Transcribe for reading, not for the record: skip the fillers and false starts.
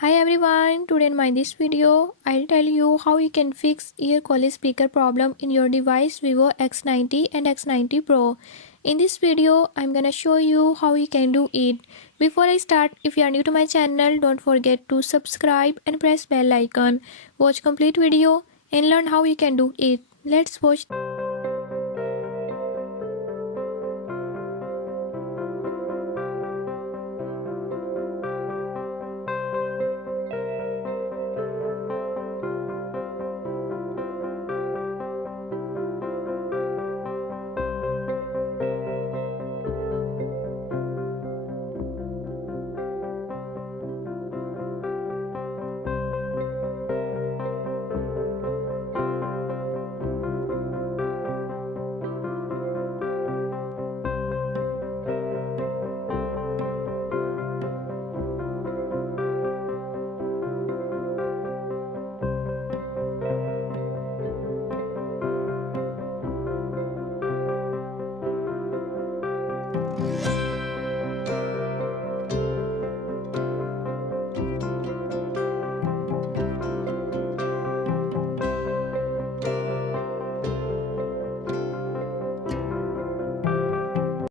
Hi everyone, today in my this video, I'll tell you how you can fix ear quality speaker problem in your device Vivo X90 and X90 Pro. In this video, I'm gonna show you how you can do it. Before I start, if you are new to my channel, don't forget to subscribe and press bell icon. Watch complete video and learn how you can do it. Let's watch.